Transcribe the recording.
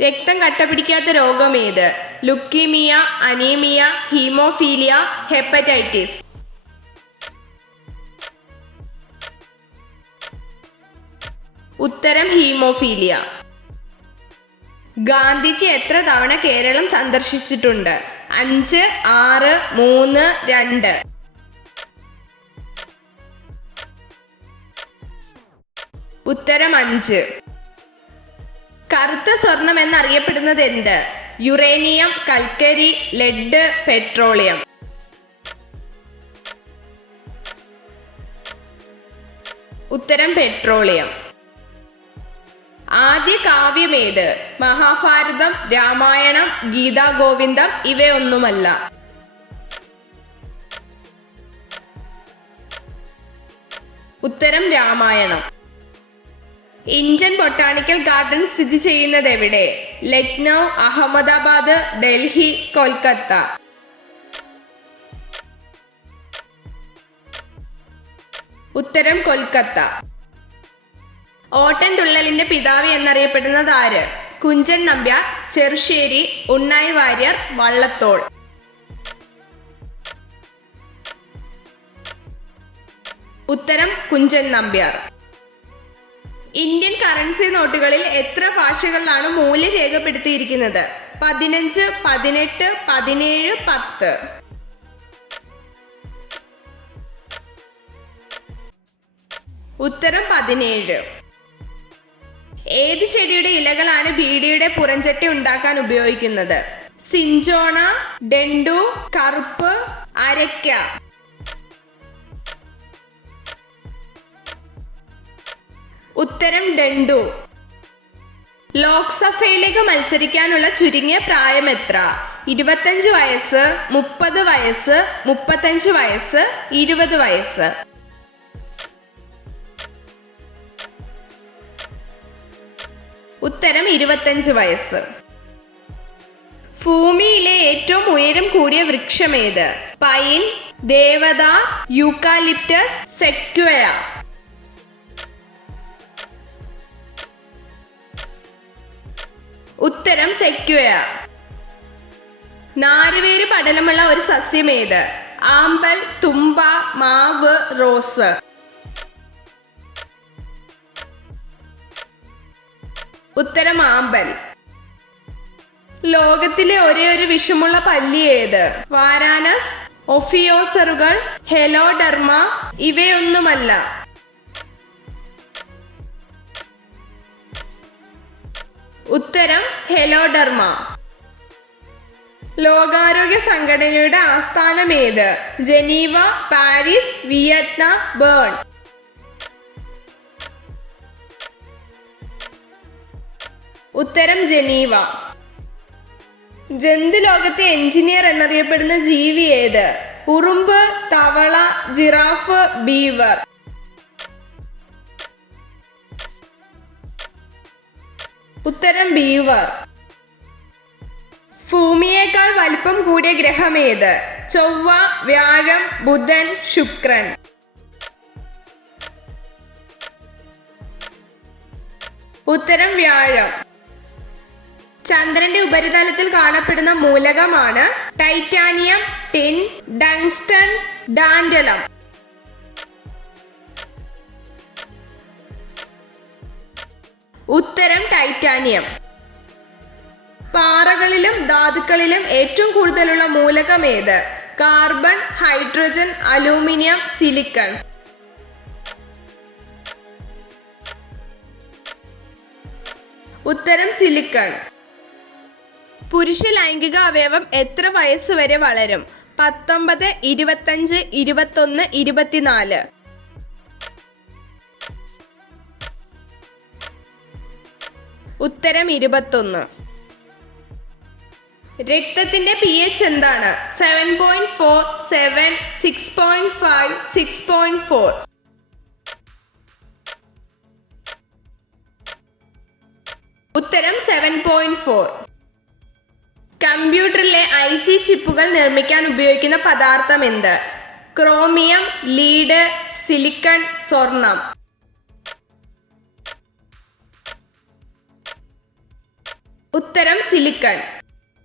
രക്തം കട്ടപിടിക്കാത്ത രോഗം ഏത്? Leukaemia, anaemia, haemophilia, hepatitis. ഉത്തരം ഹീമോഫീലിയ. ഗാന്ധിജി എത്ര തവണ കേരളം സന്ദർശിച്ചിട്ടുണ്ട്? 5, 6, 3, 2. ഉത്തരം 5. കറുത്ത സ്വർണം എന്നറിയപ്പെടുന്നത് എന്ത്? യുറേനിയം, കൽക്കരി, ലെഡ്, പെട്രോളിയം. ഉത്തരം പെട്രോളിയം. ആദ്യ കാവ്യം ഏത്? മഹാഭാരതം, രാമായണം, ഗീതാഗോവിന്ദം, ഇവയൊന്നുമല്ല. ഉത്തരം രാമായണം. ഇന്ത്യൻ ബൊട്ടാണിക്കൽ ഗാർഡൻ സ്ഥിതി ചെയ്യുന്നത് എവിടെ? ലക്നൗ, അഹമ്മദാബാദ്, ഡൽഹി, കൊൽക്കത്ത. ഉത്തരം കൊൽക്കത്ത. ഓട്ടൻതുള്ളലിന്റെ പിതാവ് എന്നറിയപ്പെടുന്നത് ആര്? കുഞ്ചൻ നമ്പ്യാർ, ചെറുശ്ശേരി, ഉണ്ണായി വാര്യർ, വള്ളത്തോൾ. ഉത്തരം കുഞ്ചൻ നമ്പ്യാർ. ഇന്ത്യൻ കറൻസി നോട്ടുകളിൽ എത്ര ഭാഷകളിലാണ് മൂല്യം രേഖപ്പെടുത്തിയിരിക്കുന്നത്? 15, 18, 17, 10. ഉത്തരം 17. ഏത് ചെടിയുടെ ഇലകളാണ് ബീഡിയുടെ പുറംചട്ടി ഉണ്ടാക്കാൻ ഉപയോഗിക്കുന്നത്? സിഞ്ചോണ, ഡെൻഡു, കറുപ്പ്, അരയ്ക്ക. ഉത്തരം ഡെൻഡു. ലോക്സഭയിലേക്ക് മത്സരിക്കാനുള്ള ചുരുങ്ങിയ പ്രായം എത്ര? 25 വയസ്സ്, 30 വയസ്സ്, 35 വയസ്സ്, 20 വയസ്സ്. ഉത്തരം 25 വയസ്സ്. ഭൂമിയിലെ ഏറ്റവും ഉയരം കൂടിയ വൃക്ഷം ഏത്? Pine, deodar, eucalyptus, sequoia. ഉത്തരം സെക്വയ. നാരുവേര് പടലമുള്ള ഒരു സസ്യം ഏത്? ആമ്പൽ, തുമ്പ, മാവ്, റോസ്. ഉത്തരം ആമ്പൽ. ലോകത്തിലെ ഒരേ ഒരു വിഷമുള്ള പല്ലി ഏത്? വാരാനസ്, ഒഫിയോസറുകൾ, ഹെലോഡെർമ, ഇവയൊന്നുമല്ല. ഉത്തരം ഹെലോഡെർമ. ലോകാരോഗ്യ സംഘടനയുടെ ആസ്ഥാനം ഏത്? Geneva, Paris, Vietnam, Bern. ഉത്തരം ജനീവ. ജന്തുലോകത്തെ എഞ്ചിനീയർ എന്നറിയപ്പെടുന്ന ജീവി ഏത്? ഉറുമ്പ്, തവള, ജിറാഫ്, ബീവർ. ഉത്തരം ബീവർ. ഭൂമിയേക്കാൾ വലിപ്പം കൂടിയ ഗ്രഹം ഏത്? ചൊവ്വ, വ്യാഴം, ബുധൻ, ശുക്രൻ. ഉത്തരം വ്യാഴം. ചന്ദ്രന്റെ ഉപരിതലത്തിൽ കാണപ്പെടുന്ന മൂലകമാണ് ടൈറ്റാനിയം, ടിൻ, ടങ്സ്റ്റൺ, ടാന്റലം. ഉത്തരം ടൈറ്റാനിയം. പാറകളിലും ധാതുക്കളിലും ഏറ്റവും കൂടുതലുള്ള മൂലകം ഏത്? Carbon, hydrogen, aluminium, silicon. ഉത്തരം സിലിക്കൺ. പുരുഷ ലൈംഗിക അവയവം എത്ര വയസ്സുവരെ വളരും? 19, 25, 21, 24. ഉത്തരം 21. രക്തത്തിന്റെ pH എന്താണ്? 7.4, 7, 6.5, 6.4. ഉത്തരം 7.4. കമ്പ്യൂട്ടറിലെ IC ചിപ്പുകൾ നിർമ്മിക്കാൻ ഉപയോഗിക്കുന്ന പദാർത്ഥം എന്ത്? ക്രോമിയം, ലീഡ്, സിലിക്കൺ, സ്വർണം. ഉത്തരം സിലിക്കൺ.